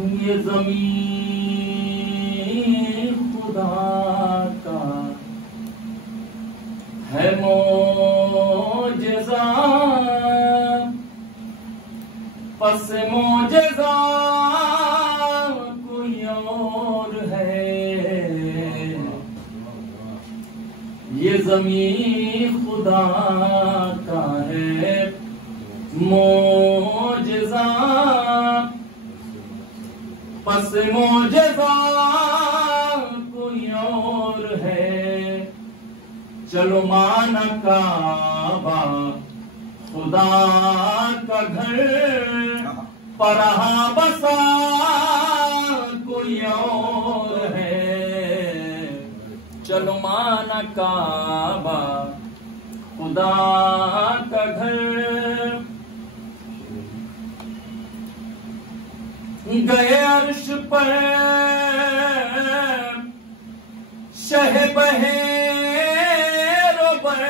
یہ زمین خدا کا ہے معجزہ، پس معجزہ کوئی اور ہے۔ یہ زمین خدا کا ہے معجزہ، پس معجزہ کوئی اور ہے۔ چلو مانا کعبہ خدا کا گھر، پرہاں بسا کوئی اور ہے۔ چلو مانا کعبہ خدا کا گھر، گئے عرش پر شہ بحیر و بر،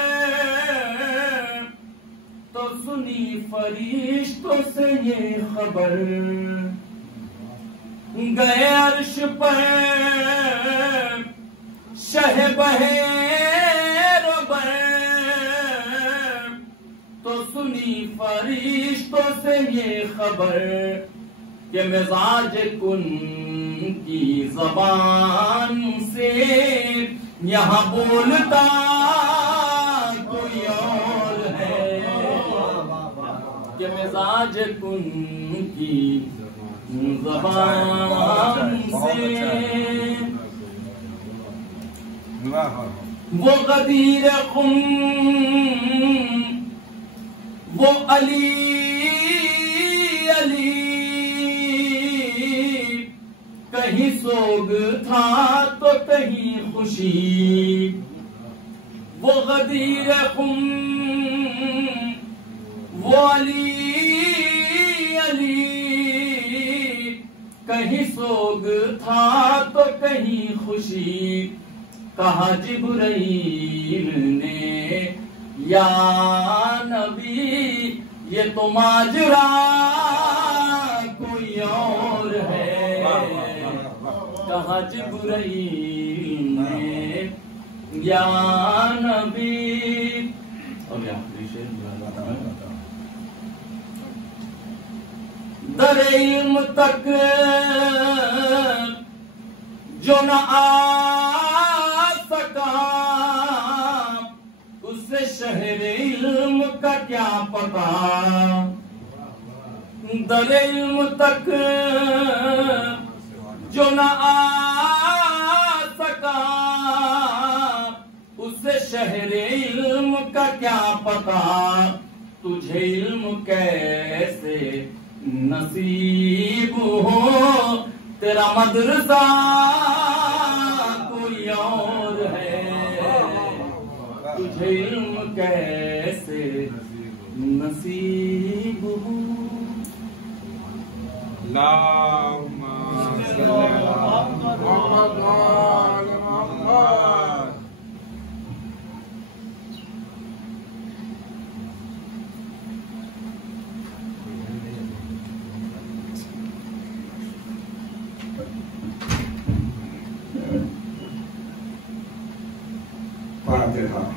تو سنی فرشتوں سے یہ خبر۔ گئے عرش پر شہ بحیر و بر، تو سنی فرشتوں سے یہ خبر کہ مزاج کن کی زبان سے یہاں بولتا کوئی اور ہے۔ کہ مزاج کن کی زبان سے وہ غدیر خم، وہ علی علی، کہیں سوگ تھا تو کہیں خوشی۔ وہ غدیر خم، وہ علی علی، کہیں سوگ تھا تو کہیں خوشی۔ کہا جبرائیل نے یا نبی یہ تو ماجرا کوئی اور ہے۔ کہا جبرائیل نے یا نبی، در علم تک جو نہ آ سکا، اسے شہر علم کا کیا پتا۔ در علم تک جو نہ آ سکا، اسے شہر علم کا کیا پتا۔ تجھے علم کیسے نصیب ہو، تیرا مدرسہ کوئی اور ہے۔ تجھے علم کیسے نصیب ہو۔ اللہم صلی محمد وآل محمد۔ فاتحہ۔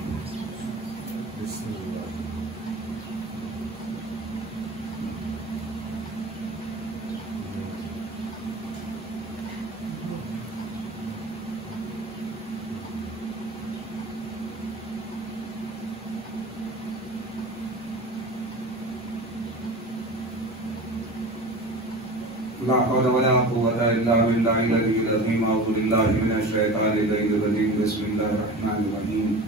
لا حول ولا قوة إلا بالله العلي العظيم۔ أعوذ بالله من الشيطان الرجيم، بسم الله الرحمن الرحيم۔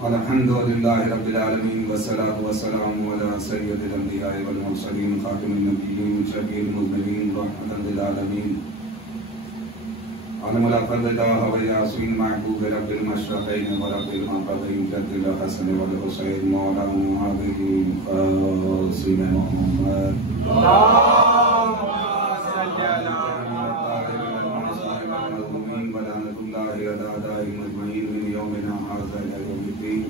الحمد لله رب العالمين، والصلاة والسلام على سيد الأنبياء والمرسلين، خاتم النبيين، شفيع المذنبين، رحمة للعالمين، علم الأفضل وياسين، محبوب رب المشرقين ورب المغربين، جد الحسن والحسين، مولى هذه قاسم محمد، اللهم صل على محمد ولعنة الله على أعدائهم أجمعين من يومنا هذا إلى يوم الدين۔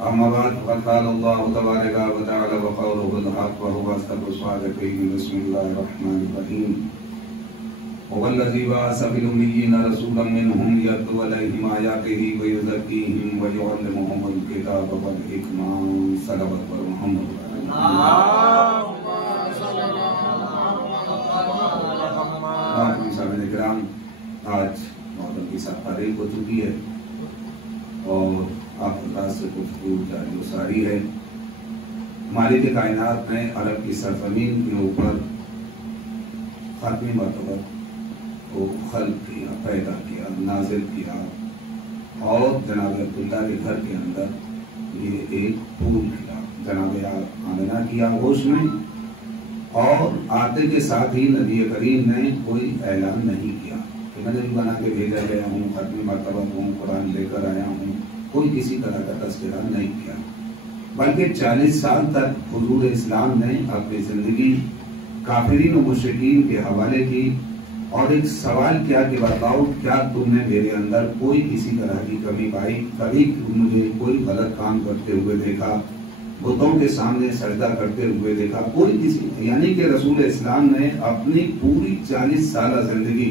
أما بعد فقد قال الله تبارك وتعالى وقوله الحق وهو أصدق الصادقين بسم الله الرحمن الرحيم هو الذي بعث في الأميين رسولا منهم يتلو عليهم آياته ويزكيهم ويعلمهم الكتاب والحكمة صلوات محمد کرام آج محرم کی 7 تاریخ ہو چکی ہے اور آپ اللہ سے گفتگو جاری و ساری ہے. مالک کائنات نے عرب کی سرزمین کے اوپر خاتمی مرتبہ کو خلق کیا، پیدا کیا، نازل کیا اور جناب عبداللہ کے گھر کے اندر یہ ایک پھول کیا جناب آمنہ کی آغوش میں. اور آتے کے ساتھ ہی نبی کریم نے کوئی اعلان نہیں کیا کہ میں نبی بنا کے بھیجا گیا ہوں، ختمی مرتبہ ہوں، قرآن لے کر آیا ہوں. کوئی کسی طرح کا تذکرہ نہیں کیا، بلکہ 40 سال تک حضور اسلام نے اپنی زندگی کافرین و مشرکین کے حوالے کی اور ایک سوال کیا کہ بتاؤ کیا تم نے میرے اندر کوئی کسی طرح کی کمی پائی؟ کبھی مجھے کوئی غلط کام کرتے ہوئے دیکھا، بتوں کے سامنے سجدہ کرتے ہوئے دیکھا؟ کوئی کسی، یعنی کہ رسول اسلام نے اپنی پوری 40 سالہ زندگی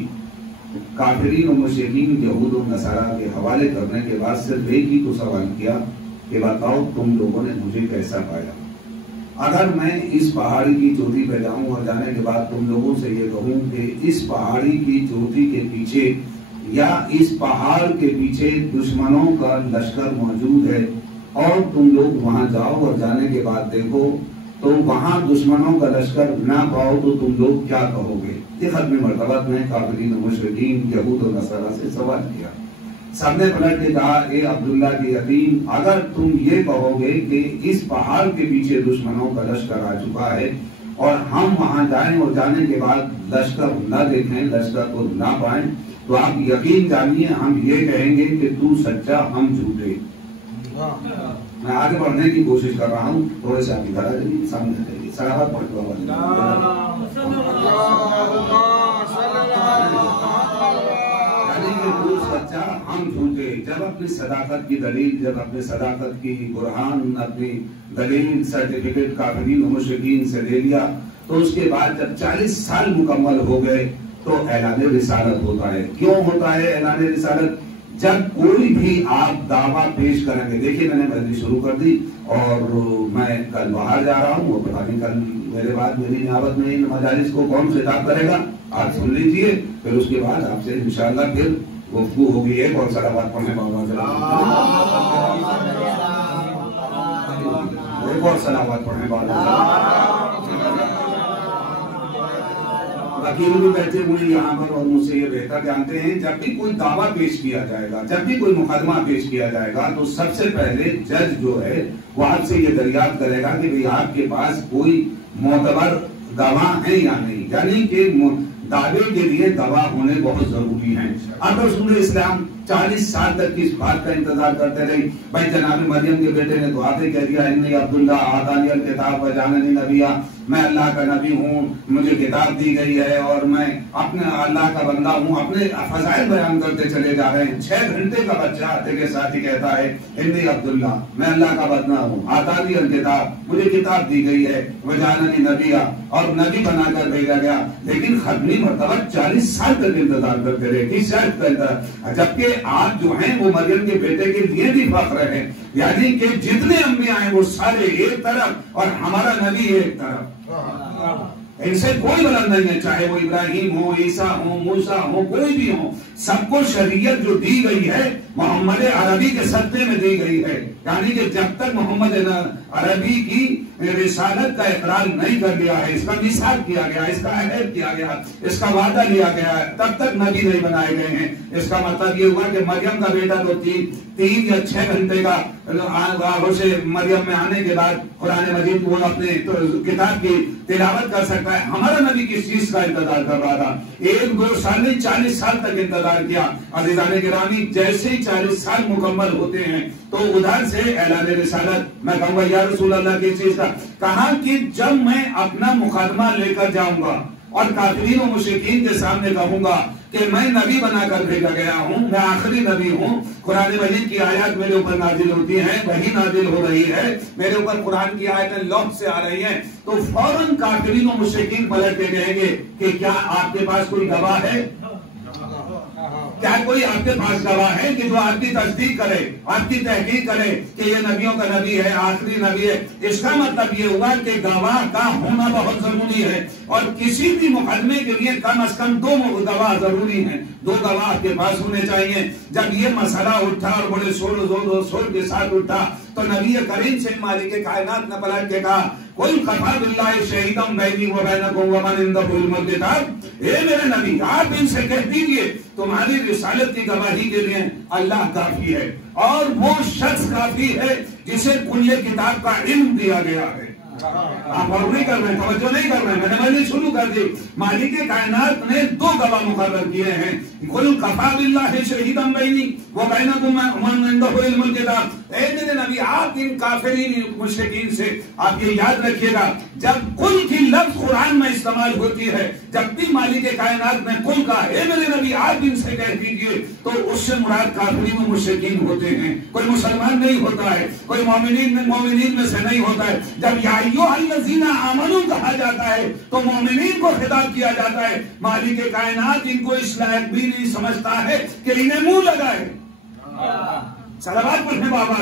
کافرین و مشرکین یہود و نصارہ کے حوالے کرنے کے بعد صرف ایک ہی تو سوال کیا کہ بتاؤ تم لوگوں نے مجھے کیسا پایا؟ اگر میں اس پہاڑی کی چوٹی پہ جاؤں اور جانے کے بعد تم لوگوں سے یہ کہوں کہ اس پہاڑی کی چوٹی کے پیچھے یا اس پہاڑ کے پیچھے دشمنوں کا لشکر موجود ہے اور تم لوگ وہاں جاؤ اور جانے کے بعد دیکھو تو وہاں دشمنوں کا لشکر نہ پاؤ تو تم لوگ کیا کہو گے؟ یہ ختم مرتبہ میں کافرین و مشرکین یہود و نصارہ سے سوال کیا. سب نے پلٹ کے کہا اے عبداللہ کے یتیم، اگر تم یہ کہو گے کہ اس پہاڑ کے پیچھے دشمنوں کا لشکر آ چکا ہے اور ہم وہاں جائیں اور جانے کے بعد لشکر نہ دیکھیں، لشکر کو نہ پائیں، تو آپ یقین جانیے ہم یہ کہیں گے کہ تو سچا ہم جھوٹے. میں آگے بڑھنے کی کوشش کر رہا ہوں، تھوڑے سے آپ کی طرح سامنے جائیے. صلوات پڑھتے ہو سچا ہم جھوٹے. جب اپنی صداقت کی دلیل، جب اپنی صداقت کی برہان، اپنی دلیل سرٹیفکیٹ کافرین و مشرکین سے لے لیا تو اس کے بعد جب 40 سال مکمل ہو گئے تو اعلان رسالت ہوتا ہے. کیوں ہوتا ہے اعلان رسالت؟ جب کوئی بھی آپ دعویٰ پیش کریں گے. دیکھیے میں نے مجلس شروع کر دی اور میں کل باہر جا رہا ہوں، وہ پتہ نہیں کل میرے بعد میری نیابت میں ان مجالس کو کون خطاب کرے گا، آپ سن لیجیے. پھر اس کے بعد آپ سے انشاءاللہ پھر گفتگو ہوگی. ایک اور صلوات پڑھنے بابا، ایک اور صلوات پڑھنے بابا. وکیل بھی بیٹھے ہوئے یہاں پر اور مجھ سے یہ بہتر جانتے ہیں جب بھی کوئی دعویٰ پیش کیا جائے گا، جب بھی کوئی مقدمہ پیش کیا جائے گا تو سب سے پہلے جج جو ہے وہ آپ سے یہ دریافت کرے گا کہ آپ کے پاس کوئی معتبر گواہ ہے یا نہیں. یعنی کہ دعوے کے لیے گواہ ہونے بہت ضروری ہیں. اب رسول اسلام 40 سال تک اس بات کا انتظار کرتے رہے. بھائی جناب مریم کے بیٹے نے تو آتے کہہ دیا انی عبداللہ آتانی الکتاب وجعلنی نبیا، میں اللہ کا نبی ہوں، مجھے کتاب دی گئی ہے اور میں اپنے اللہ کا بندہ ہوں. اپنے فضائل بیان کرتے چلے جا رہے ہیں. 6 گھنٹے کا بچہ آتے کے ساتھ ہی کہتا ہے انی عبداللہ، میں اللہ کا بندہ ہوں، آتانی الکتاب، مجھے کتاب دی گئی ہے، وجعلنی نبیا، اور نبی بنا کر بھیجا گیا. لیکن ختمی مرتبہ 40 سال تک انتظار کرتے رہے. کس شرط کا انتظار؟ جبکہ آپ جو ہیں وہ مریم کے بیٹے کے لیے بھی فخر ہے. یعنی کہ جتنے انبیاء ہیں وہ سارے ایک طرف اور ہمارا نبی ایک طرف. ان سے کوئی بلند نہیں ہے، چاہے وہ ابراہیم ہو، عیسیٰ ہو، موسیٰ ہو، کوئی بھی ہو. سب کو شریعت جو دی گئی ہے محمد عربی کے صدقے میں دی گئی ہے. یعنی کہ جب تک محمد عربی کی رسالت کا اقرار نہیں کر لیا ہے، اس کا میثاق کیا گیا، اس کا عہد کیا گیا، اس کا وعدہ لیا گیا ہے، تب تک نبی نہیں بنائے گئے ہیں. اس کا مطلب یہ ہوا کہ مریم کا بیٹا تو 3 یا 6 گھنٹے کا سے مریم میں آنے کے بعد قرآن مجید کو اپنے کتاب کی تلاوت کر سکتا ہے. ہمارا نبی کس چیز کا انتظار کر رہا تھا؟ 1-2 سال نہیں 40 سال تک انتظار کیا. عزیزان گرامی جیسے ہی 40 سال مکمل ہوتے ہیں تو ادھر سے اعلان رسالت. میں کہوں گا یا رسول اللہ کی چیز کا کہا کہ جب میں اپنا مقدمہ لے کر جاؤں گا اور کافرین و مشرکین کے سامنے کہوں گا کہ میں نبی بنا کر بھیجا گیا ہوں، میں آخری نبی ہوں، قرآن مجید کی آیات میرے اوپر نازل ہوتی ہیں، وہی نازل ہو رہی ہے، میرے اوپر قرآن کی آیتیں لوح سے آ رہی ہیں، تو فوراً کافرین و مشرکین پلٹ کے کہیں گے کہ کیا آپ کے پاس کوئی گواہ ہے؟ کیا کوئی آپ کے پاس گواہ ہے کہ جو آپ کی تصدیق کرے، آپ کی تحقیق کرے کہ یہ نبیوں کا نبی ہے، آخری نبی ہے؟ اس کا مطلب یہ ہوا کہ گواہ کا ہونا بہت ضروری ہے، اور کسی بھی مقدمے کے لیے کم از کم 2 گواہ ضروری ہیں، 2 گواہ کے پاس ہونے چاہیے۔ جب یہ مسئلہ اٹھا اور بڑے شور کے ساتھ اٹھا تو نبی کریم سے مالک کائنات نے پلٹ کے کہا قل کفی باللہ شہیدا بینی و بینکم ومن عنده علم الکتاب، اے میرے نبی آپ ان سے کہہ دیجئے تمہاری رسالت کی گواہی کے لیے اللہ کافی ہے، اور وہ شخص کافی ہے جسے کل کتاب کا علم دیا گیا ہے۔ آپ اور نہیں کر رہے ہیں، توجہ نہیں کر رہے ہیں، میں نے مجھے شروع کر دی۔ مالک کائنات نے 2 گواہ مقرر کیے ہیں، قل کفی باللہ شہیدا بینی و بینکم ومن عنده علم الکتاب، اے میرے نبی آپ ان کافرین مشرکین سے آپ یہ یاد رکھیے گا، جب قل کی لفظ قرآن میں استعمال ہوتی ہے، جب بھی مالک کائنات نے قل کہا اے میرے نبی آپ ان سے کہہ دیجئے، تو اس سے مراد کافرین و مشرکین ہوتے ہیں، کوئی مسلمان نہیں ہوتا ہے، کوئی مومنین میں سے نہیں ہوتا ہے۔ جب یا ایھا الذین آمنوا کہا جاتا ہے تو مومنین کو خطاب کیا جاتا ہے۔ مالک کائنات ان کو اس لائق بھی نہیں سمجھتا ہے کہ انہیں منہ لگائے۔ صلوات پڑھنے بابا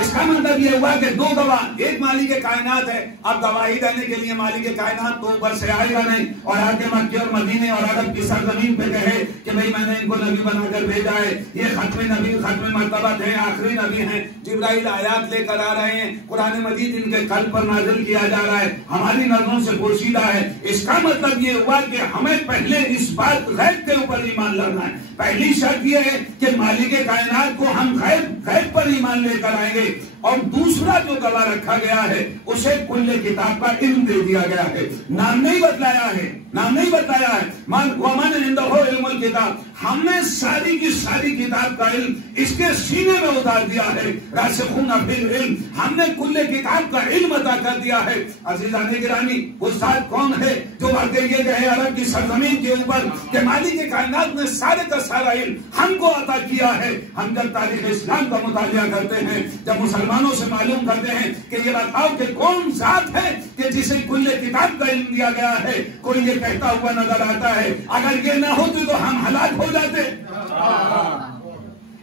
اس کا مطلب یہ ہوا کہ 2 گواہ، ایک مالک کائنات ہے، اب گواہی دینے کے لیے مالک کائنات تو اوپر سے آئے گا نہیں اور آگے مکے اور مدینے اور عرب کی سرزمین پہ کہے کہ بھئی میں نے ان کو نبی بنا کر بھیجا ہے، یہ ختم نبی، ختم مرتبت ہے، آخری نبی ہیں، جبرائیل آیات لے کر آ رہے ہیں، قرآن مجید ان کے قلب پر نازل کیا جا رہا ہے، ہماری نظروں سے پوشیدہ ہے۔ اس کا مطلب یہ ہوا کہ ہمیں پہلے اس بات غیب کے اوپر ایمان لانا ہے۔ پہلی شرط یہ ہے کہ مالک کائنات کو ہم غیب پر ایمان لے کر آئیں گے، اور دوسرا جو گواہ رکھا گیا ہے اسے کل کتاب کا علم دے دیا گیا ہے، نام نہیں بتلایا ہے، نام نہیں بتایا ہے۔ ومن عنده علم الکتاب، ہم نے ساری کی ساری کتاب کا علم اس کے سینے میں اتار دیا ہے، راسخون فی العلم، ہم نے کل کتاب کا علم عطا کر دیا ہے۔ عزیزان گرامی، استاد کون ہے جو واقعی یہ کہے عرب کی سرزمین کے اوپر کہ مالک کائنات نے سارے کا سارا علم ہم کو عطا کیا ہے؟ ہم جب تاریخ اسلام کا مطالعہ کرتے ہیں، جب مسلمانوں سے معلوم کرتے ہیں کہ یہ بتاؤ کہ کون ذات ہے کہ جسے کل کتاب کا علم دیا گیا ہے، کوئی یہ کہتا ہوا نظر آتا ہے اگر یہ نہ ہوتی تو ہم ہلاک ہو جاتے۔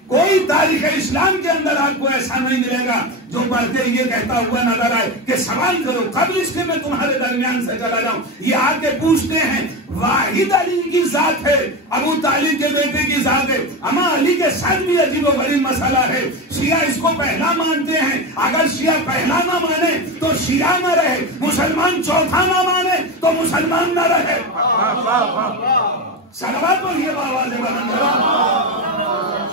کوئی تاریخ اسلام کے اندر آپ کو ایسا نہیں ملے گا جو پڑھتے یہ کہتا ہوا نظر آئے کہ سوال کرو قبل اس کے میں تمہارے درمیان سے چلا جاؤں۔ یہ آ کے پوچھتے ہیں واحد علی کی ذات ہے، ابو طالب کے بیٹے کی ذات ہے، اما علی کے ساتھ بھی عجیب و غریب مسئلہ ہے۔ شیعہ اس کو پہلا مانتے ہیں، اگر شیعہ پہلا نہ مانے تو شیعہ نہ رہے، مسلمان چوتھا نہ مانے تو مسلمان نہ رہے۔ صلوات پڑھیے آواز بلند کرو۔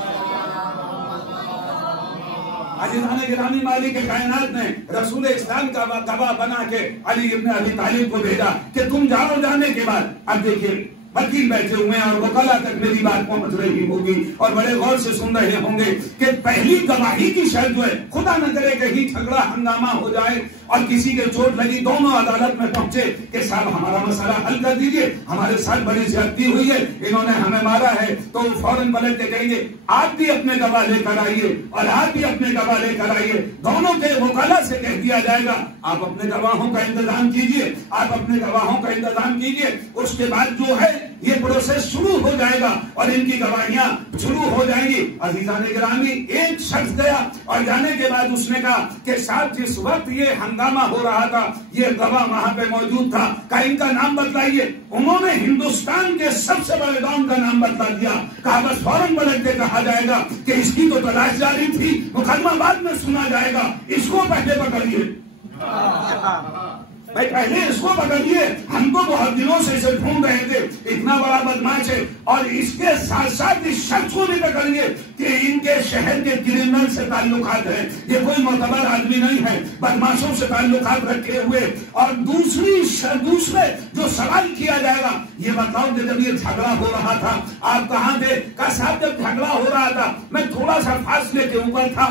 عزیزان گرامی، مالک کائنات نے رسول اسلام کا گواہ بنا کے علی ابن ابی طالب کو بھیجا کہ تم جاؤ، جانے کے بعد اب دیکھیے وکیل بیٹھے ہوئے ہیں اور وکلا تک میری بات پہنچ رہی ہوگی اور بڑے غور سے سن رہے ہوں گے کہ پہلی گواہی کی شرط جو ہے، خدا نہ کرے کہیں جھگڑا ہنگامہ ہو جائے اور کسی کے چوٹ لگی، دونوں عدالت میں پہنچے کہ صاحب ہمارا مسئلہ حل کر دیجئے، ہمارے ساتھ بڑی زیادتی ہوئی ہے، انہوں نے ہمیں مارا ہے، تو فوراً پلٹ کے کہیں گے آپ بھی اپنے گواہ لے کر آئیے اور آپ بھی اپنے گواہ لے کر آئیے۔ دونوں کے وکلا سے کہہ دیا جائے گا آپ اپنے گواہوں کا انتظام کیجئے، آپ اپنے گواہوں کا انتظام کیجئے۔ اس کے بعد جو ہے یہ پروسیس شروع ہو جائے گا اور ان کی گواہیاں شروع ہو جائیں گی۔ عزیزان گرامی، ایک شخص گیا اور جانے کے بعد اس نے کہا کہ صاحب جس وقت یہ ہنگامہ ہو رہا تھا یہ گواہ وہاں پہ موجود تھا، کہا ان کا نام بتلائیے۔ انہوں نے ہندوستان کے سب سے بڑے ڈان کا نام بتلا دیا، کہا بس فوراً پلٹ کے کہا جائے گا کہ اس کی تو تلاش جاری تھی، مقدمہ بعد میں سنا جائے گا، اس کو پہلے پکڑیے۔ بھائی پہلے اس کو پکڑیے، ہم تو بہت دنوں سے اسے ڈھونڈ رہے تھے، اتنا بڑا بدماش ہے، اور اس کے ساتھ ساتھ اس شخص کو بھی پکڑیے کہ ان کے شہر کے کرمنل سے تعلقات ہیں، یہ کوئی معتبر آدمی نہیں ہے، بدماشوں سے تعلقات رکھے ہوئے۔ اور دوسرے جو سوال کیا جائے گا، یہ بتاؤ کہ جب یہ جھگڑا ہو رہا تھا آپ کہاں تھے؟ کہا صاحب جب جھگڑا ہو رہا تھا میں تھوڑا سا فاصلے کے اوپر تھا،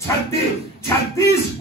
36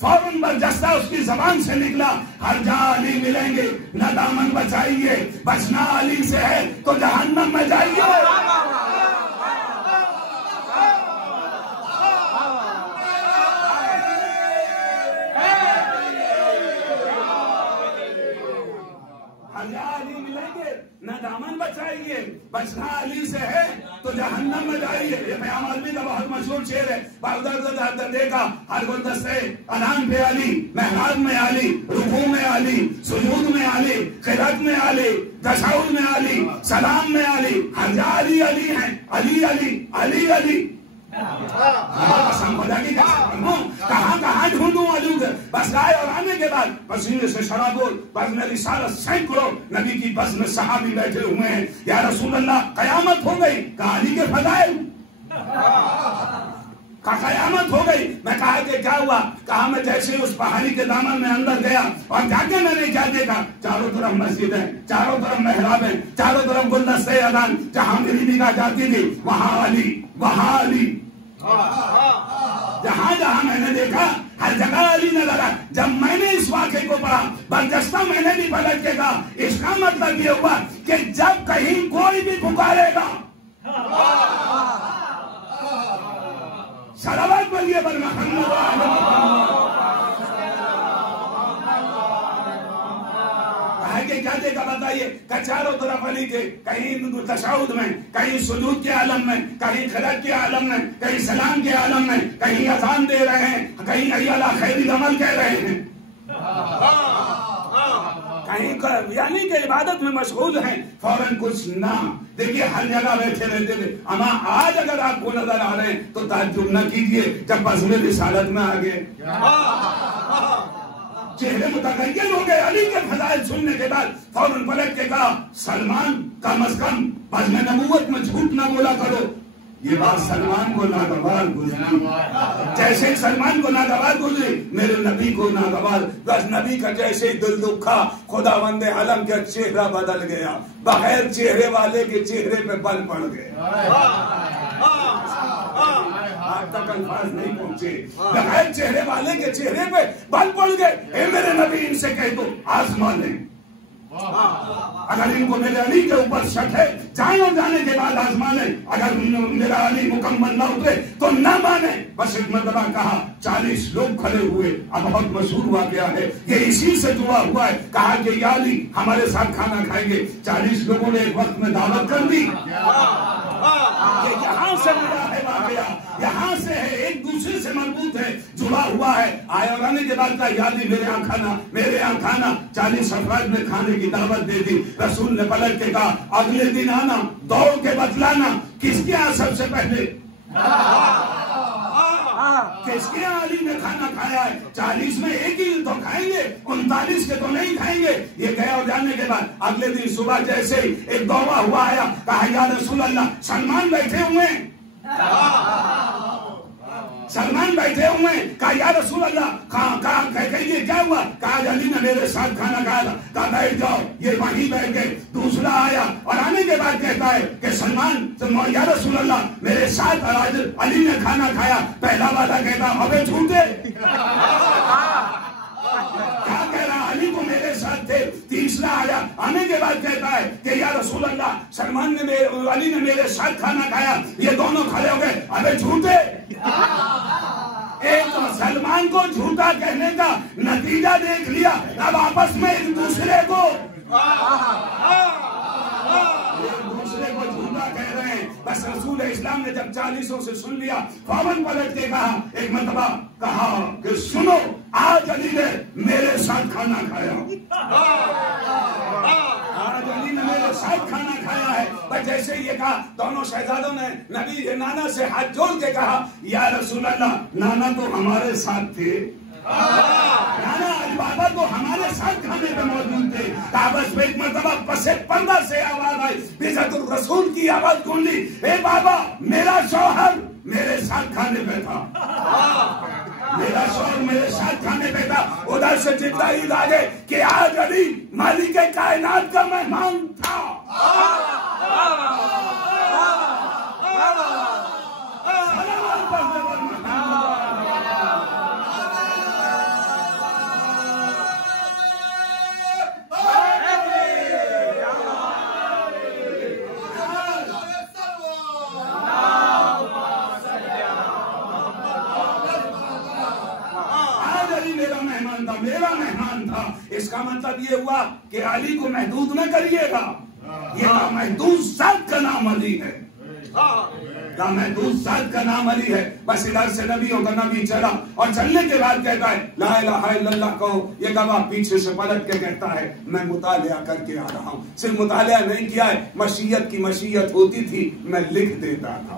فوراً برجستہ اس کی زبان سے نکلا، ہر جہاں علی ملیں گے نہ دامن بچائیے، بچنا علی سے ہے تو جہنم میں جائیے۔ علی ملیں گے نہ دامن بچائیے، بچنا علی سے ہے تو جہنم میں جائیے۔ یہ پیام عالمی کا بہت مشہور شعر ہے، ادھر دیکھا ہر گلدستے اذان پہ علی، محراب میں علی، رکوع میں علی، سجود میں علی، قرات میں علی، تشہد میں علی، سلام میں علی، ہر جگہ علی علی ہیں، علی علی علی علی۔ قسم خدا کی کہاں کہاں ڈھونڈوں علی کے؟ بس گائے اور آنے کے بعد پسینے سے شرابور بزم رسالت سینکڑوں نبی کی بزم صحابی بیٹھے ہوئے ہیں۔ یا رسول اللہ قیامت ہو گئی، کہا علی کے فضائل، کہا قیامت ہو گئی۔ میں کہا کہ کیا ہوا؟ کہا میں جیسے اس پہاڑی کے دامن میں اندر گیا اور جا کے میں نے کیا دیکھا، چاروں طرف مسجد ہے، چاروں طرف محراب ہے، چاروں طرف گلدستے اذان، جہاں میری نگاہ جاتی تھی وہاں علی، وہاں علی، جہاں جہاں میں نے دیکھا ہر جگہ علی نظر آیا۔ جب میں نے اس واقعے کو پڑھا برجستہ میں نے بھی پلٹ کے کہا، اس کا مطلب یہ ہوا کہ جب کہیں کوئی بھی پکارے گا صلوات پڑھیے بر محمد، کہ کیا دیکھا بتائیے کہ چاروں طرف علی کے، کہیں تشہد میں، کہیں سجود کے عالم میں، کہیں قرات کے عالم میں، کہیں سلام کے عالم میں، کہیں اذان دے رہے ہیں، کہیں حی علی خیر العمل کہہ رہے ہیں، کہیں یعنی کہ عبادت میں مشغول ہیں۔ فوراً کچھ نہ دیکھیے، ہر جگہ بیٹھے رہتے تھے۔ اما آج اگر آپ کو نظر آ رہے ہیں تو تعجب نہ کیجئے جب بزم رسالت میں آگے چہرے متغیر ہو گئے۔ علی کے فضائل سننے کے بعد فوراً پلٹ کے کہا، سلمان کم از کم بزم نبوت میں جھوٹ نہ بولا کرو۔ یہ بات سلمان کو ناگوار گزری، جیسے سلمان کو ناگوار گزری میرے نبی کو ناگوار۔ بس نبی کا جیسے دل دکھا، خداوند عالم کا چہرہ بدل گیا، بغیر چہرے والے کے چہرے پہ بل پڑ گئے۔ آپ تک الفاظ نہیں پہنچے، بغیر چہرے والے کے چہرے پہ بل پڑ گئے۔ اے میرے نبی ان سے کہہ دو آزما لیں، اگر ان کو میرے علی کے اوپر شک ہے جانے کے بعد آزما لیں، اگر میرا علی مکمل نہ اترے تو نہ مانے۔ بس ایک مرتبہ کہا، 40 لوگ کھڑے ہوئے، اب بہت مشہور واقعہ ہے، یہ اسی سے جڑا ہوا ہے۔ کہا کہ یا علی ہمارے ساتھ کھانا کھائیں گے۔ 40 لوگوں نے ایک وقت میں دعوت کر دی۔ یہاں سے ملا ہے واقعہ، یہاں سے ہے، ایک دوسرے سے مربوط ہے، جڑا ہوا ہے۔ آئے اور آنے کے بعد کہا، یا علی میرے یہاں کھانا، میرے یہاں کھانا۔ 40 افراد نے کھانے کی دعوت دے دی۔ رسول نے پلٹ کے کہا، اگلے دن آنا، دوڑ کے بتلانا کس کے یہاں سب سے پہلے، کس کے یہاں علی نے کھانا کھایا ہے۔ 40 میں ایک ہی تو کھائیں گے، 39 کے تو نہیں کھائیں گے۔ یہ گیا اور جانے کے بعد اگلے دن صبح جیسے ہی ایک دوڑا ہوا آیا، کہا یا رسول اللہ سلمان بیٹھے ہوئے ہیں، سلمان بیٹھے ہوئے ہیں۔ کہا یا رسول اللہ کہیے کیا ہوا؟ کہا علی نے میرے ساتھ کھانا کھایا۔ کہا بیٹھ جاؤ، یہ وہیں بیٹھ گئے۔ دوسرا آیا اور آنے کے بعد کہتا ہے کہ سلمان یا رسول اللہ میرے ساتھ علی نے کھانا کھایا۔ پہلا والا کہتا ابے جھوٹے، کیا کہہ رہا، علی کو میرے ساتھ تھے۔ تیسرا آیا، آنے کے بعد کہتا ہے کہ یا رسول اللہ سلمان نے علی نے میرے ساتھ کھانا کھایا۔ یہ دونوں کھڑے ہو گئے، ابے جھوٹے۔ ایک سلمان کو جھوٹا کہنے کا نتیجہ دیکھ لیا، اب آپس میں ایک دوسرے کو جھوٹا کہہ رہے ہیں۔ بس رسول اسلام نے جب 40 سے سن لیا، فوراً پلٹ کے کہا، ایک مرتبہ کہا کہ سنو، آج علی نے میرے ساتھ کھانا کھایا، آج علی نے میرے ساتھ کھانا کھایا ہے۔ بس جیسے یہ کہا، دونوں شہزادوں نے نبی نانا سے ہاتھ جوڑ کے کہا، یا رسول اللہ نانا تو ہمارے ساتھ تھے، نانا علی بابا تو ہمارے ساتھ کھانے پہ موجود تھے۔ کہا بس ایک مرتبہ پس پردہ سے آواز آئی، بذات الرسول کی آواز گونجی، اے بابا میرا شوہر میرے ساتھ کھانے پہ تھا، میرا شوہر میرے ساتھ کھانے پہ تھا۔ ادھر سے جبرائیل آ گئے کہ آج علی مالک کائنات کا مہمان تھا۔ اس کا مطلب یہ ہوا کہ علی کو محدود نہ کریے گا، یہ نامحدود ذات کا نام علی ہے، نامحدود ذات کا نام علی ہے۔ بس ادھر سے نبیوں کا نبی چلا اور چلنے کے بعد کہتا ہے لا الہ الا اللہ کہو، یہ گواہ پیچھے سے پلٹ کے کہتا ہے میں مطالعہ کر کے آ رہا ہوں۔ صرف مطالعہ نہیں کیا ہے، مشیت کی مشیت ہوتی تھی میں لکھ دیتا تھا۔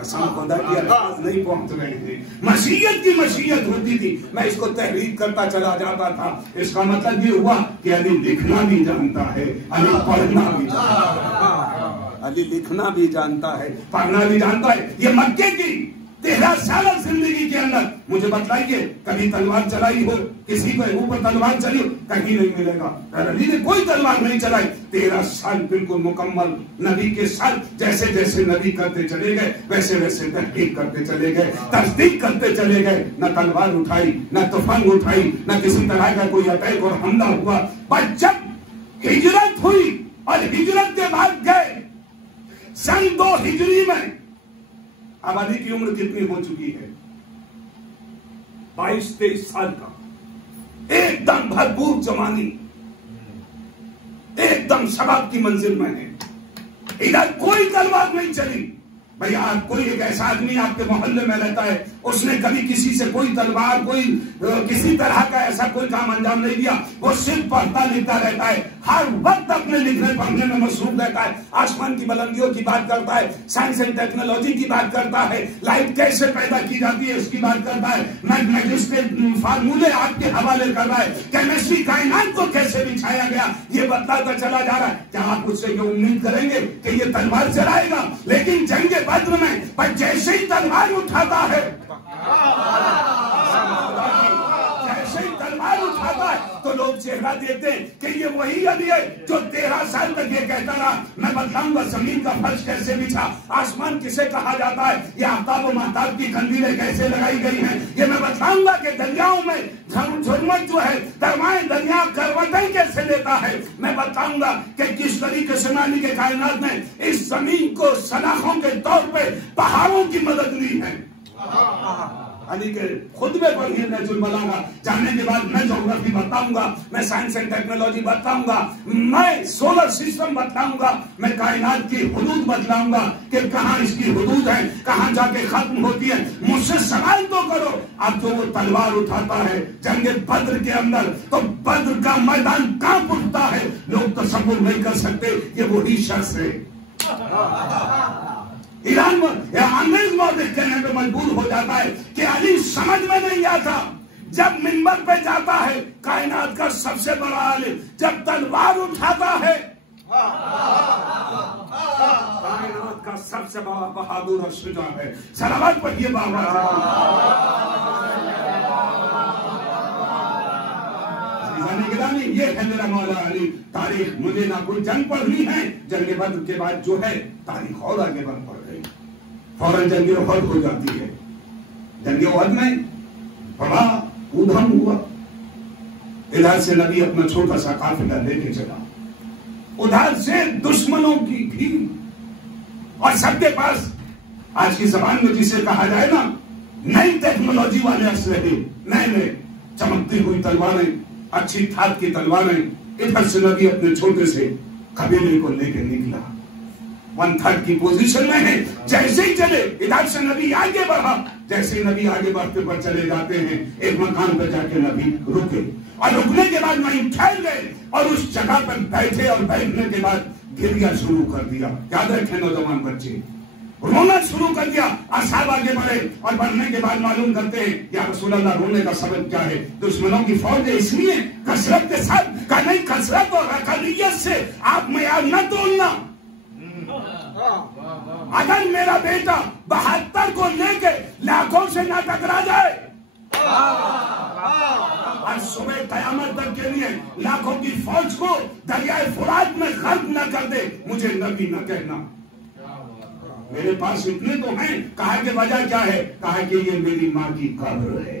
قسم خدا کی الفاظ نہیں پہنچ رہے ہیں، مشیت کی مشیت ہوتی تھی میں اس کو تحریر کرتا چلا جاتا تھا۔ اس کا مطلب یہ ہوا کہ علی لکھنا بھی جانتا ہے، علی پڑھنا بھی جانتا ہے، علی لکھنا بھی جانتا ہے، پڑھنا بھی جانتا ہے۔ یہ مکے کی 13 سالہ زندگی کے اندر مجھے بتلائیے کبھی تلوار چلائی ہو، کسی کو اوپر تلوار چلی ہو؟ کہیں نہیں ملے گا۔ علی نے کوئی تلوار نہیں چلائی، 13 سال بالکل مکمل نبی کے ساتھ جیسے جیسے نبی کرتے چلے گئے ویسے ویسے تحقیق کرتے چلے گئے، تصدیق کرتے چلے گئے، نہ تلوار اٹھائی، نہ تفنگ اٹھائی، نہ کسی طرح کا کوئی اٹیک اور حملہ ہوا۔ پر جب ہجرت ہوئی اور ہجرت کے بعد گئے سن 2 ہجری میں، اب علی کی عمر کتنی ہو چکی ہے؟ 22-23 سال کا، ایک دم بھرپور جوانی، ایک دم شباب کی منزل میں ہے۔ ادھر کوئی تلوار نہیں چلی۔ بھئی آپ کوئی ایک ایسا آدمی آپ کے محلے میں رہتا ہے، اس نے کبھی کسی سے کوئی تلوار کوئی کسی طرح کا ایسا کوئی کام انجام نہیں دیا، وہ صرف پڑھتا لکھتا رہتا ہے، ہر وقت اپنے لکھنے پڑھنے میں مصروف رہتا ہے، آسمان کی بلندیوں کی بات کرتا ہے، سائنس اینڈ ٹیکنالوجی کی بات کرتا ہے، لائٹ کیسے پیدا کی جاتی ہے اس کی بات کرتا ہے، میتھمیٹکس کے فارمولے آپ کے حوالے کر رہا ہے، کیمسٹری کائنات کو کیسے بچھایا گیا یہ بتلاتا چلا جا رہا ہے۔ کیا آپ مجھ سے یہ امید کریں گے کہ یہ تلوار چلائے گا؟ لیکن جنگ بدر میں پر جیسے ہی تلوار اٹھاتا ہے، جیسے ہی تلوار اٹھاتا ہے تو لوگ چہرہ دیتے ہیں کہ یہ وہی علی ہے جو 13 سال تک یہ کہتا رہا میں بتلاؤں گا زمین کا فرش کیسے بچھا، آسمان کسے کہا جاتا ہے، یہ آفتاب و مہتاب کی قندیلیں کیسے لگائی گئی ہیں، یہ میں بتلاؤں گا کہ دریاؤں میں جھرمٹ جو ہے درمائے دریا کروٹیں کیسے لیتا ہے، میں بتاؤں گا کہ کس طریقے سے مالی کے کائنات نے اس زمین کو سلاخوں کے طور پہ پہاڑوں کی مدد لی ہے۔ علی کے خطبے پر ہی نہج البلاغہ جانے کے بعد میں جغرافی بتاؤں گا، میں سائنس اینڈ ٹیکنالوجی بتاؤں گا، میں سولر سسٹم بتاؤں گا، میں کائنات کی حدود بتلاؤں گا کہ کہاں اس کی حدود ہے، کہاں جا کے ختم ہوتی ہے۔ مجھ سے سوال تو کرو، اب جو وہ تلوار اٹھاتا ہے جنگ بدر کے اندر تو بدر کا میدان کانپ اٹھتا ہے، لوگ تصور نہیں کر سکتے یہ وہی شخص ہے۔ ایران انگریز مورخ کہنے پہ مجبور ہو جاتا ہے کہ علی سمجھ میں نہیں آتا، جب منبر پہ جاتا ہے کائنات کا سب سے بڑا عالم، جب تلوار اٹھاتا ہے کائنات کا سب سے بڑا بہادر اور شجاع ہے۔ صلوات پڑھیے بابا۔ یہ ہے میرا مولا علی۔ تاریخ مجھے نہ کوئی جنگ پڑھنی ہے، جنگ بدر کے بعد جو ہے تاریخ اور آگے بڑھ پڑ گئی، فوراً جنگ احد ہو جاتی ہے۔ جنگ احد میں بڑا ادھم ہوا، ادھر سے نبی اپنا چھوٹا سا قافلہ لے کے چلا، ادھر سے دشمنوں کی بھیڑ، اور سب کے پاس آج کی زبان میں جسے کہا جائے نا نئی ٹیکنالوجی والے اسلحے، نئے چمکتی ہوئی تلواریں، اچھی تھات کی تلواریں، ادھر سے نبی اپنے چھوٹے سے قبیلے کو لے کے نکلا، 1/3 کی پوزیشن میں ہے۔ جیسے ہی چلے ادھر سے نبی آگے بڑھا، جیسے ہی نبی آگے بڑھتے پر چلے جاتے ہیں ایک مکان پہ جا کے نبی رکے، اور رکنے کے بعد وہیں ٹھہر گئے اور اس جگہ پر بیٹھے، اور بیٹھنے کے بعد گریا شروع کر دیا۔ یاد رکھیں نوجوان بچے، رونا شروع کر دیا۔ اصحاب آگے بڑھے اور بڑھنے کے بعد معلوم کرتے ہیں یا رسول اللہ رونے کا سبب کیا ہے؟ دشمنوں کی فوج ہے اس لیے کثرت کے ساتھ کہ نہیں، کثرت اور اقلیت سے آپ معیار نہ تولنا۔ اگر میرا بیٹا 72 کو لے کے لاکھوں سے نہ ٹکرا جائے اور صبح قیامت تک کے لیے لاکھوں کی فوج کو دریائے فرات میں غرق نہ کر دے، مجھے نبی نہ کہنا۔ میرے پاس اتنے تو ہیں، کہا کہ وجہ کیا ہے؟ کہا کہ یہ میری ماں کی قبر ہے۔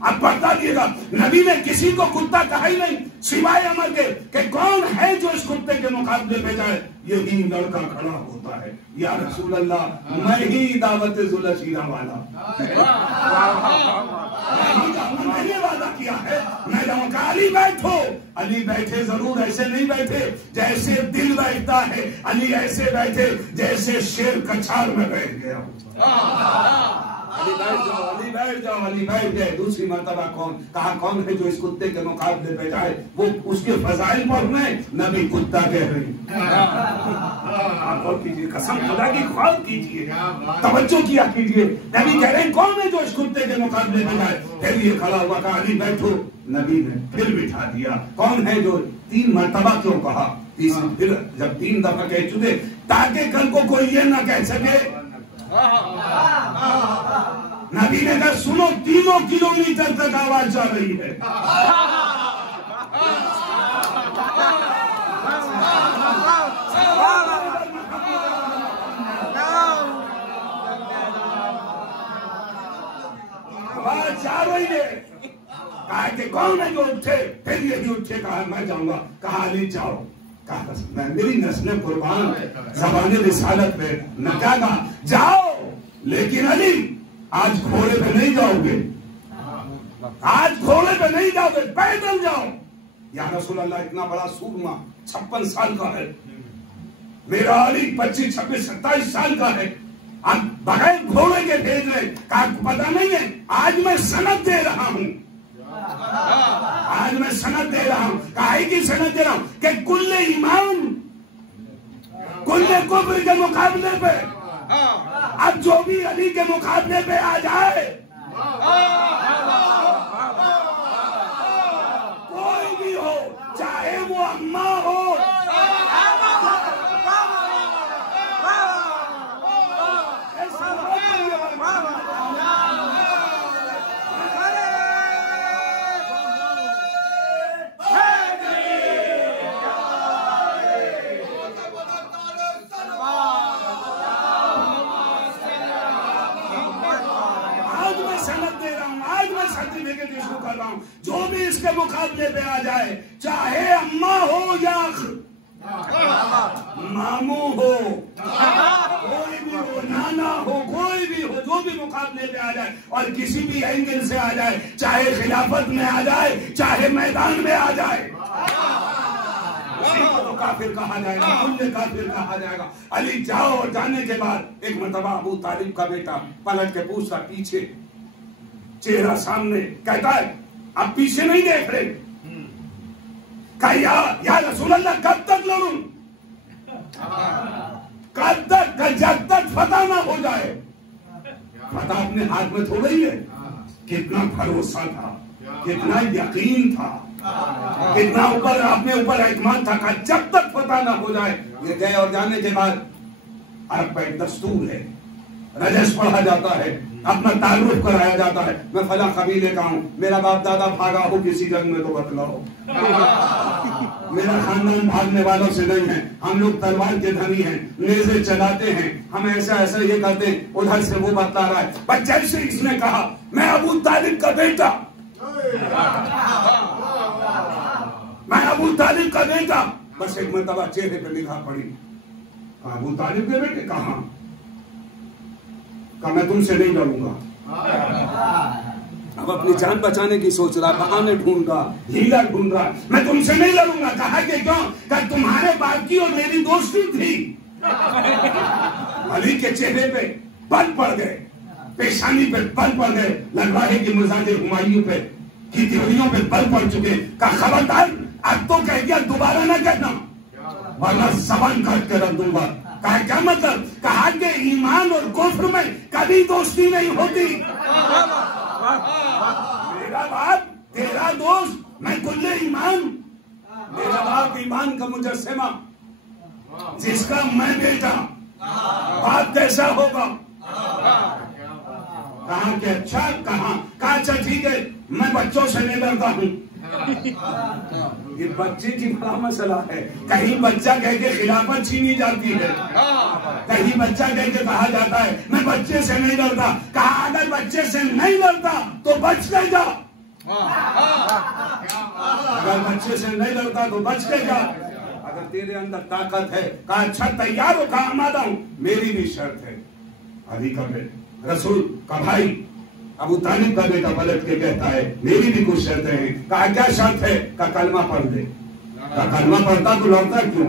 اب پڑھتا دیئے گا، نبی نے کسی کو کتا کہا ہی نہیں سوائے عمر کے کہ کون ہے جو اس کتے کے مقابلے پہ جائے. یہی لڑکا کھڑا ہوتا ہے، یا رسول اللہ میں ہی دعوت ذوالشیرہ والا، میں نے وعدہ کیا ہے میں جاؤں گا. علی بیٹھو. علی بیٹھے ضرور، ایسے نہیں بیٹھے جیسے دل بیٹھتا ہے، علی ایسے بیٹھے جیسے شیر کچھار میں بیٹھ گیا. علی بیٹھ جاؤ، علی بیٹھ جاؤ، علی بیٹھ گئے. دوسری مرتبہ کون ہے جو اس کتے کے مقابلے پہ جائے؟ وہ اس کے فضائل پڑھنے نبی کتا کہہ رہی. آپ غور کیجئے، قسم خدا کی غور کیجئے، توجہ کیا کیجئے. نبی کہہ رہے ہیں کون ہے جو اس کتے کے مقابلے پہ جائے؟ پھر یہ کھڑا ہوا کہا علی بیٹھو. نبی نے پھر بٹھا دیا. کون ہے جو 3 مرتبہ کیوں کہا؟ پھر جب 3 دفعہ کہہ چکے تاکہ کل کو کوئی یہ نہ کہہ سکے. نبی نے کہا سنو 3 کلومیٹر تک آواز جا رہی ہے. آواز جا رہی ہے. کہا کہ کون ہے جو اٹھے؟ پھر یہی اٹھے. کہا میں جاؤں گا. کہا علی جاؤ. کہا میں میری نسل قربان زبان رسالت پہ نہ کہا جاؤ، لیکن علی آج گھوڑے پہ نہیں جاؤ گے، آج گھوڑے پہ نہیں جاؤ گے، پیدل جاؤ. یا رسول اللہ اتنا بڑا سورما 56 سال کا ہے، میرا علی 25 26 27 سال کا ہے، اب بغیر گھوڑے کے بھیج رہے. کہا پتہ نہیں ہے آج میں سند دے رہا ہوں، آج میں سند دے رہا ہوں. کہا کی سند دے رہا ہوں کہ کل ایمان کل کفر کے مقابلے پہ اب جو بھی علی کے مقابلے پہ آ جائے، کوئی بھی ہو، چاہے وہ اماں ہو، جو بھی اس کے مقابلے پہ آ جائے، چاہے اماں ہو یا ماموں ہو، کوئی بھی ہو، نانا ہو، کوئی بھی ہو، جو بھی مقابلے پہ آ جائے اور کسی بھی اینگل سے آ جائے، چاہے خلافت میں آ جائے، چاہے میدان میں آ جائے، تو کافر کہا جائے گا، کل کافر کہا جائے گا. علی جاؤ. اور جانے کے بعد ایک مرتبہ ابو طالب کا بیٹا پلٹ کے پوچھتا، پیچھے چہرہ سامنے، کہتا ہے اب پیچھے نہیں دیکھ رہے. کہا یا رسول اللہ کب تک لڑوں؟ کب تک؟ جب تک فتح نہ ہو جائے. فتح اپنے ہاتھ میں تھوڑا ہی ہے. کتنا بھروسہ تھا، کتنا یقین تھا، کتنا اوپر اپنے اوپر اعتماد تھا کہ جب تک فتح نہ ہو جائے. یہ گئے اور جانے کے بعد عرب کا ایک دستور ہے، رجس پڑھا جاتا ہے، اپنا تعارف کرایا جاتا ہے. میں فلاں قبیلے کا ہوں، میرا باپ دادا بھاگا ہو کسی جنگ میں تو بتلاؤ. میرا خاندان بھاگنے والوں سے نہیں ہے، ہم لوگ تلوار کے دھنی ہیں، نیزے چلاتے ہیں، ہم ایسا ایسا یہ کرتے ہیں. ادھر سے وہ بتلا رہا ہے. بس جیسے اس نے کہا میں ابو طالب کا بیٹا، میں ابو طالب کا بیٹا، بس ایک مرتبہ چہرے پہ نگاہ پڑی. ابو طالب کے بیٹے؟ کہاں؟ کہا میں تم سے نہیں لڑوں گا. اب اپنی جان بچانے کی سوچ رہا، بہانے ڈھونڈ رہا، ہیلا ڈھونڈ رہا. میں تم سے نہیں لڑوں گا. کہا کہ کیوں؟ کہ تمہارے باپ کی اور میری دوستی تھی. علی کے چہرے پہ بل پڑ گئے، پیشانی پہ بل پڑ گئے، لگواہے کی مزاج ہمایوں پہ کی تیوریوں پہ بل پڑ چکے. کہا خبردار اب تو کہہ دیا دوبارہ نہ کہنا ورنہ زبان کاٹ کے رکھ دوں گا. کہا کیا مطلب؟ کہا کہ ایمان اور کفر میں کبھی دوستی نہیں ہوتی. میرا باپ تیرا دوست، میں کل ایمان. میرا باپ ایمان کا مجسمہ، جس کا میں بیٹا، باپ کیسا ہوگا؟ کہا کہ اچھا. کہاں؟ کہا اچھا ٹھیک ہے، میں بچوں سے نہیں ڈرتا ہوں. یہ بچے کی بڑا مسئلہ ہے. کہیں بچہ کہہ کے خلافت چھینی جاتی ہے، کہیں بچہ کہہ کے کہا جاتا ہے میں بچے سے نہیں ڈرتا. کہا اگر بچے سے نہیں ڈرتا تو بچ کے جا. اگر بچے سے نہیں لڑتا تو بچ کے جا. اگر تیرے اندر طاقت ہے کہا اچھا تیار ہو, کہا آمادہ ہوں. میری بھی شرط ہے. علی کا بیٹا رسول کا بھائی ابو طالب کا بیٹا پلٹ کے کہتا ہے میری بھی کچھ شرطیں ہیں. کہا کیا شرط ہے؟ کہا کلمہ پڑھ دے. کہا کلمہ پڑھتا تو لڑتا کیوں؟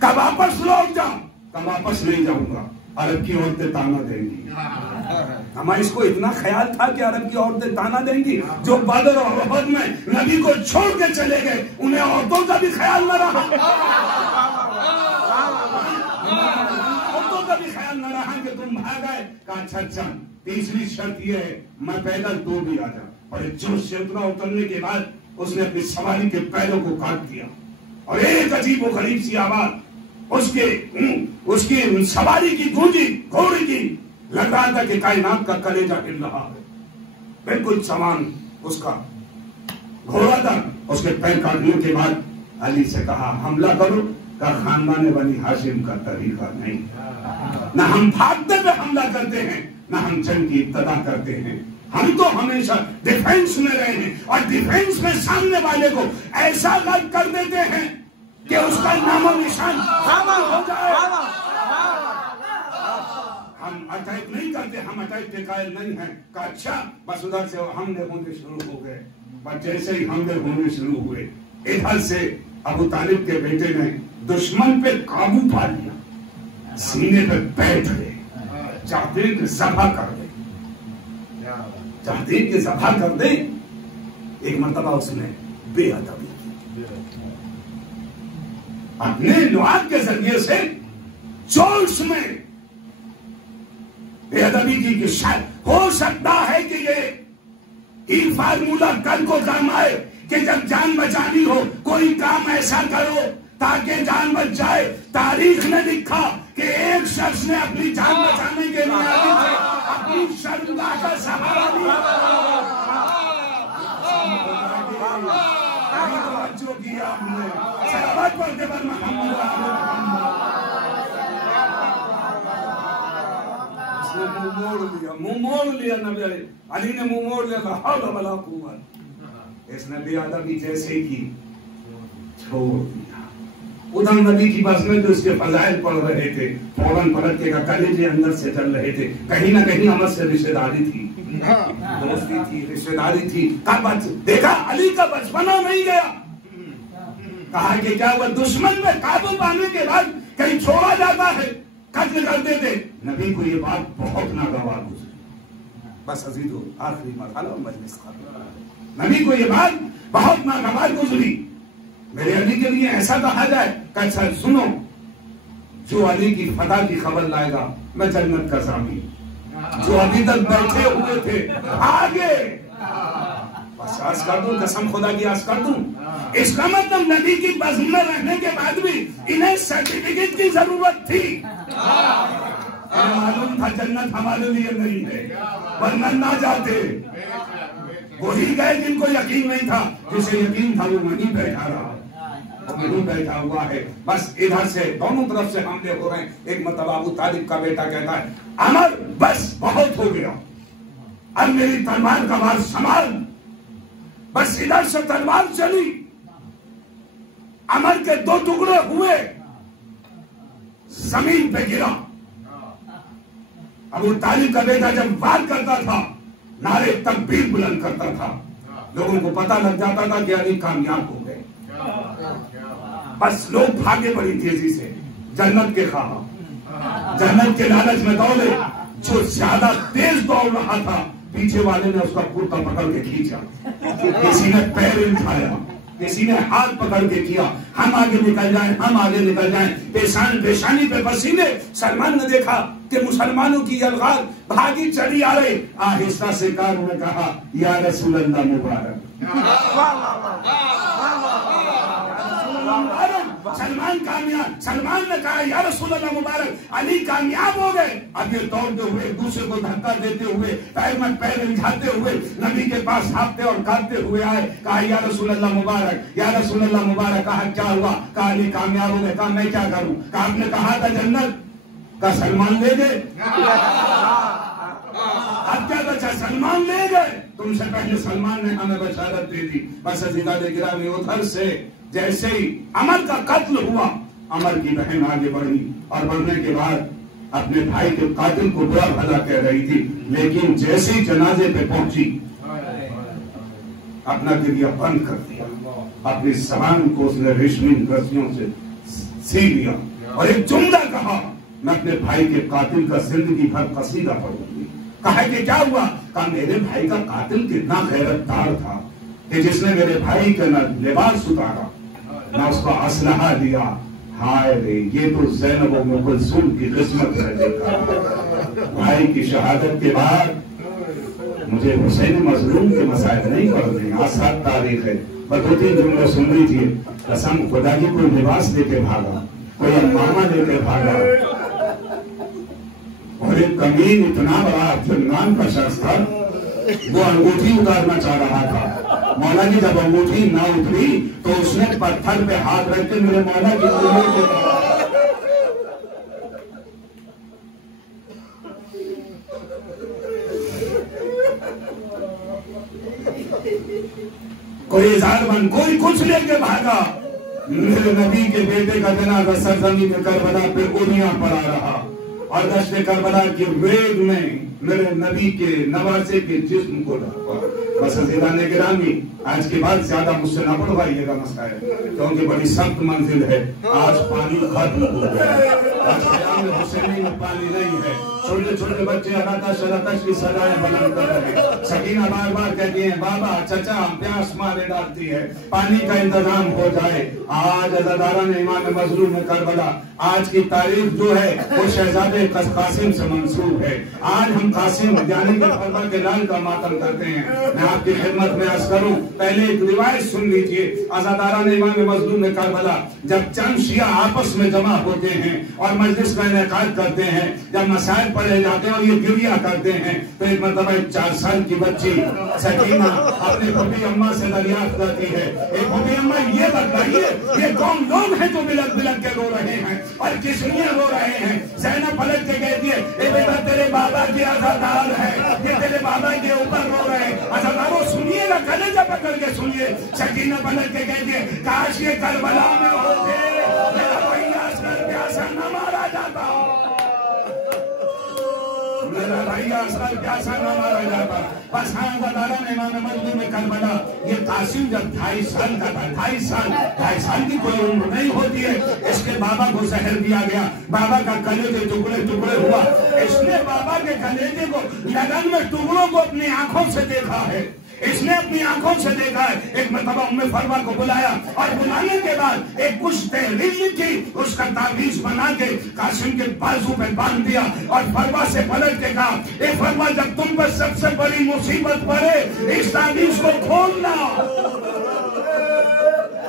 کہا واپس لوٹ جاؤں. کہا واپس نہیں جاؤں گا, عرب کی عورتیں تانا دیں گی. ہمیں اس کو اتنا خیال تھا کہ عرب کی عورتیں تانا دیں گی. جو بدر اور احد میں نبی کو چھوڑ کے چلے گئے انہیں عورتوں کا بھی خیال نہ رہا. عورتوں کا بھی خیال نہ رہا کہ تم بھاگ گئے. کہا اچھا اچھا تیسری شرط یہ ہے میں پیدل تو بھی آ جاؤں. اور جوش سے اترنے کے بعد اس نے اپنی سواری کے پیروں کو کاٹ دیا اور ایک عجیب و غریب سی آواز اس کی سواری کی گونجی, گھوڑے کی. لگ رہا تھا کہ کائنات کا کلیجہ ہل رہا ہے. بالکل سامان اس کا گھوڑا تھا. اس کے پیر کاٹنے کے بعد علی سے کہا حملہ کرو. کہا خاندان بنی ہاشم کا طریقہ نہیں. نہ ہم بھاگتے ہوئے حملہ کرتے ہیں نہ ہم جنگ کی ابتدا کرتے ہیں. ہم تو ہمیشہ ڈیفینس میں رہے ہیں اور ڈیفینس میں سامنے والے کو ایسا غلط کر دیتے ہیں کہ اس کا نام و نشان ہو جائے. ہم اٹیک نہیں کرتے, ہم اٹیک کے قائل نہیں ہیں. کہا اچھا بس ادھر سے حملے ہونے شروع ہو گئے. بس جیسے ہی حملے ہونے شروع ہوئے ادھر سے ابو طالب کے بیٹے نے دشمن پہ قابو پا لیا. سینے پہ بیٹھ گئے. چاہتے کہ ذبح کر دے, چاہتے کہ ذبح کر دے. ایک مرتبہ اس نے بے ادبی کی. اپنے لعاب کے ذریعے سے جوش میں بے ادبی کی کہ شاید ہو سکتا ہے کہ یہ فارمولہ کل کو کام آئے کہ جب جان بچانی ہو کوئی کام ایسا کرو تاکہ جان بچ جائے. تاریخ نے لکھا کہ ایک شخص نے اپنی جان بچانے کے لیے اپنی شرمگاہ کا سہارا لیا. جو کیا ہم نے صلوات پڑھ کے بر محمد منہ موڑ لیا نبی علی نے منہ موڑ لیا. لا حول ولا قوت. اس نے بے ادبی جیسے کی چھوڑ دیا. ادھر نبی کی بس میں تو اس کے فضائل پڑھ رہے تھے. فوراً پلٹ کے کلیجے اندر سے چل رہے تھے. کہیں نہ کہیں عمر سے رشتہ داری تھی, دوستی تھی, رشتہ داری تھی. دیکھا علی کا بچپنا نہیں گیا. کہا کہ کیا وہ دشمن میں قابو پانے کے بعد کہیں چھوڑا جاتا ہے, قتل کرتے تھے. نبی کو یہ بات بہت ناگوار گزری. بس عزیزو آخری مرحلہ مجلس ختم. نبی کو یہ بات بہت ناگوار گزری. میرے علی کے لیے ایسا کہا جائے کہ اچھا سنو, جو علی کی فتح کی خبر لائے گا میں جنت کا ضامن. جو ابھی تک بیٹھے ہوئے تھے آگے بس عرض کر دوں, قسم خدا کی عرض کر دوں, اس کا مطلب نبی کی بزم میں رہنے کے بعد بھی انہیں سرٹیفکیٹ کی ضرورت تھی. انہیں معلوم تھا جنت ہمارے لیے نہیں ہے ورنہ نہ جاتے. وہی گئے جن کو یقین نہیں تھا. جسے یقین تھا وہ وہیں بیٹھا رہا, وہیں بیٹھا ہوا ہے. بس ادھر سے دونوں طرف سے حملے ہو رہے ہیں. ایک مرتبہ ابو طالب کا بیٹا کہتا ہے عمر بس بہت ہو گیا, اب میری تلوار کا وار سنبھال. بس ادھر سے تلوار چلی, عمر کے 2 ٹکڑے ہوئے, زمین پہ گرا. ابو طالب کا بیٹا جب وار کرتا تھا نعرے تکبیر بلند کرتا تھا. لوگوں کو پتہ لگ جاتا تھا کہ علی کامیاب ہو گئے. بس لوگ بھاگے بڑی تیزی سے جنت کے خواہاں, جنت کے لالچ میں دوڑے. جو زیادہ تیز دوڑ رہا تھا پیچھے والے نے اس کا کرتا پکڑ کے کھینچا. کسی نے پیر اٹھایا, کسی نے ہاتھ پکڑ کے کیا ہم آگے نکل جائیں, ہم آگے نکل جائیں. پیشانی پہ پسینے. سلمان نے دیکھا کہ مسلمانوں کی یلغار بھاگی چلی آ رہی. آہستہ سے کار نے کہا یا رسول اللہ مبارک. سلمان کامیاب. سلمان نے کہا یا رسول اللہ مبارک, علی کامیاب ہو گئے. اب یہ دوڑتے ہوئے دوسرے کو دھکا دیتے ہوئے پیر میں پیر الجھاتے ہوئے نبی کے پاس ہانپتے اور کاٹتے ہوئے آئے. کہا یا رسول اللہ مبارک, یا رسول اللہ مبارک. کہا کیا ہوا؟ کہا علی کامیاب ہو گئے. کہا میں کیا کروں؟ کہا آپ نے کہا تھا جنت کا سلمان لے گئے, اب کیا چچا سلمان لے گئے، تم سے پہلے سلمان نے ہمیں بشارت دے دی۔ بس عزیزان گرامی ادھر سے جیسے ہی عمر کا قتل ہوا، عمر کی بہن آگے بڑھی اور بڑھنے کے بعد اپنے بھائی کے قاتل کو برا بھلا کہہ رہی تھی، لیکن جیسے ہی جنازے پہ پہنچی اپنا گریہ بند کر دیا، اپنی زبان کو اس نے ریشمی رسیوں سے سی لیا اور ایک جملہ کہا، میں اپنے بھائی کے قاتل کا زندگی بھر قصیدہ پڑھوں گی۔ کہا کہ کیا ہوا؟ کہا میرے بھائی کا قاتل کتنا غیرت دار تھا کہ جس نے میرے بھائی کا نہ لباس اتارا نہ اس کو اسلحہ دیا۔ ہائے رے، یہ تو زینب و ام کلثوم کی قسمت ہے۔ دیکھا بھائی کی شہادت کے بعد مجھے حسین مظلوم کے مسائل نہیں پڑھنے، آسان تاریخ ہے، بس دو تین جملے سن لیجیے۔ قسم خدا کی کوئی لباس لے کے بھاگا، کوئی امامہ لے کے بھاگا، اور ایک کمین اتنا بڑا عبدالرحمان کا شخص تھا، وہ انگوٹھی اتارنا چاہ رہا تھا۔ مولا کی جب انگوٹھی نہ اتری تو اس نے پتھر پہ ہاتھ رکھ کے میرے مولا کی انگلی کو کوئی ظالمن، کوئی کچھ لے کے بھاگا۔ میرے نبی کے بیٹے کا جنازہ سرزمین کربلا پہ اونیاں پڑا رہا، اور دشت کربلا کی ریگ میں میرے نبی کے نوازے کے جسم کو ڈھکا۔ بس عزیزان گرامی، آج کے بعد زیادہ مجھ سے نہ پڑھوائیے گا مسائل، کیونکہ بڑی سخت منزل ہے۔ آج پانی ختم ہو گیا، آج قیام حسینی میں پانی نہیں ہے۔ چھوٹے چھوٹے بچے شراتش کی سزائیں بلند کر رہے ہیں۔ سکینہ بار بار کہتی ہیں بابا چچا پیاس مارے ڈالتی ہے، پانی کا انتظام ہو جائے۔ آج عزاداران امام مظلوم کربلا، آج کی تاریخ جو ہے وہ شہزادے قاسم سے منسوب ہے۔ آج ہم قاسم یعنی کہ فرما کے لال کا ماتم کرتے ہیں۔ میں آپ کی خدمت میں عرض کروں، پہلے ایک روایت سن لیجئے۔ عزاداران امام مظلوم کربلا جب چند شیعہ آپس میں جمع ہوتے ہیں اور مجلس کا انعقاد کرتے ہیں، جب مسائل پڑھے جاتے ہیں اور یہ گریہ کرتے ہیں، تو ایک مرتبہ ایک 4 سال کی بچی سکینہ اپنے پھوپھی اماں سے دریافت کرتی ہے، اے پھوپھی اماں یہ بتائیے یہ کون لوگ ہیں جو بلک بلک کے رو رہے ہیں اور کس لیے رو رہے ہیں؟ زینب پلٹ کے کہتی ہے اے بیٹا تیرے بابا کی عزادار ہے، یہ تیرے بابا کے اوپر رو رہے ہیں۔ عزاداروں سنیے گا، کلیجہ پکڑ کے سنیے۔ سکینہ پلٹ کے کہتی ہے کاش یہ کربلا میں ہوتے، میرا بھائی عسکر پیاسا نہ مارا جاتا، میرا بھائی عسکر پیاسا نہ مارا جاتا۔ بس ہاں عزاداران امام مظلوم کربلا، یہ قاسم جب 2.5 سال کا تھا، 2.5 سال کی کوئی عمر نہیں ہوتی ہے، اس کے بابا کو زہر دیا گیا، بابا کا کلیجے ٹکڑے ٹکڑے ہوا۔ اس نے بابا کے کلیجے کو لگن میں ٹکڑوں کو اپنی آنکھوں سے دیکھا ہے، اس نے اپنی آنکھوں سے دیکھا ہے۔ ایک مرتبہ ام فروا کو بلایا اور بلانے کے بعد ایک کچھ تحریر لکھی، اس کا تعویذ بنا کے قاسم کے بازو پہ باندھ دیا اور فروا سے پلٹ کے کہا اے فروا جب تم پر سب سے بڑی مصیبت پڑے اس تعویذ کو کھولنا۔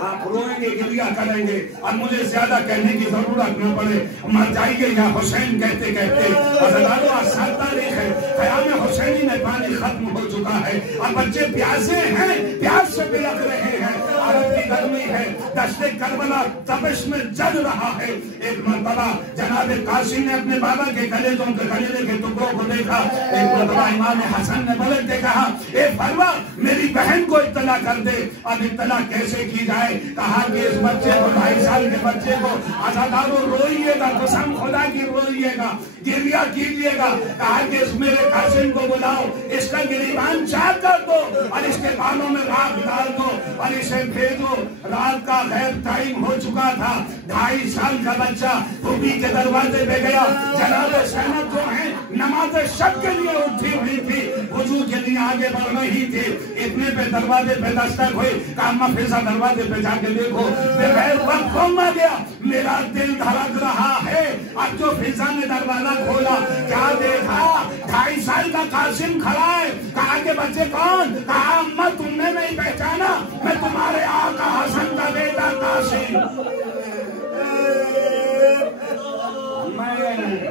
آپ روئیں گے، گریہ کریں گے اور مجھے زیادہ کہنے کی ضرورت نہ پڑے، مر جائیے یا حسین کہتے کہتے۔ عزاداروں آسان تاریخ ہے، قیام حسینی میں پانی ختم ہو چکا ہے اور بچے پیاسے ہیں، پیاس سے بلک رہے ہیں، عرب کی گرمی ہے، دشت کربلا تپش میں جل رہا ہے۔ ایک مرتبہ جناب قاسم نے اپنے بابا کے کلیجوں کے کلیجے کے ٹکڑوں کو دیکھا۔ ایک مرتبہ امام حسن نے پلٹ کے کہا اے فروا میری بہن کو اطلاع کر دے۔ اب اطلاع کیسے کی جائے؟ کہا کہ اس بچے کو 2.5 سال کے بچے کو عزاداروں روئیے گا، قسم خدا کی روئیے گا، گریہ کیجئے گا۔ کہا کہ اس میرے قاسم کو بلاؤ، اس کا گریبان چاک کر دو اور اس کے بالوں میں راکھ ڈال دو اور اسے بھیجو۔ رات کا غیر ٹائم ہو چکا تھا، 2.5 سال کا بچہ پھوپھی کے دروازے پہ گیا۔ جناب زینب جو ہیں نماز شب کے لیے اٹھی ہوئی تھی، وضو کے لیے آگے بڑھ رہی تھی، اتنے پہ دروازے پہ دستک ہوئی۔ کہا اماں فضا دروازے پہ جا کے دیکھو۔ بغیر وقت کھولنا گیا، میرا دل دھڑک رہا ہے۔ اب جو فضا نے دروازہ کھولا کیا دیکھا؟ 2.5 سال کا قاسم کھڑا ہے۔ کہا کہ بچے کون؟ کہا اماں تم نے نہیں پہچانا، میں تمہارے آقا حسن کا بیٹا قاسم،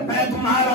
میں تمہارا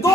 2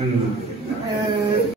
Hallelujah.